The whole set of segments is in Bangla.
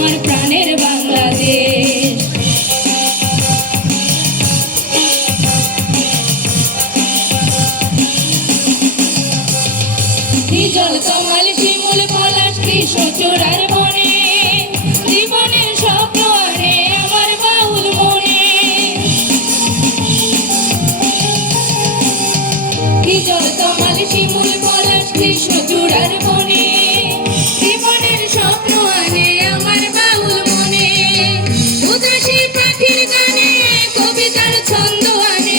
আমার প্রাণের বাংলাদেশ। হিজল কমল শিমুল পলাশ কৃষ্ণচূড়ার বনে জীবনের স্বপ্ন আনে আমার বাউল মনে। হিজল কমল শিমুল পলাশ কৃষ্ণচূড়ার বনে জীবনের স্বপ্ন আনে আমার বাউল মনে। উদাসী পাখির গানে কবিতার ছন্দ আনে,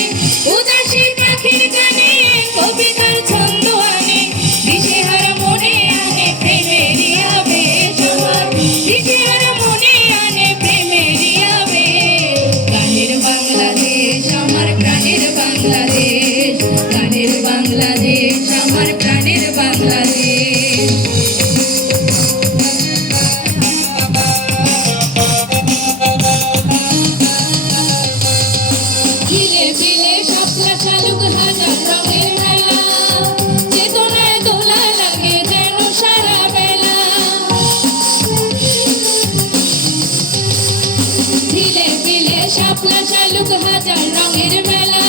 উদাসী পাখির গানে কবিতার ছন্দ আনে, দিশেহারা মনে আনে প্রেমেরই আবেশ আমার, দিশেহারা মনে আনে প্রেমেরই আবেশ। গানের বাংলাদেশ আমার প্রাণের বাংলাদেশ, গানের বাংলাদেশ আমার প্রাণের বাংলাদেশ। বিলে বিলে শাপলা শালুক হাজার রঙের মেলা, চেতনায় দোলা লাগে যেন সারা বেলা। বিলে বিলে শাপলা শালুক হাজার রঙের মেলা,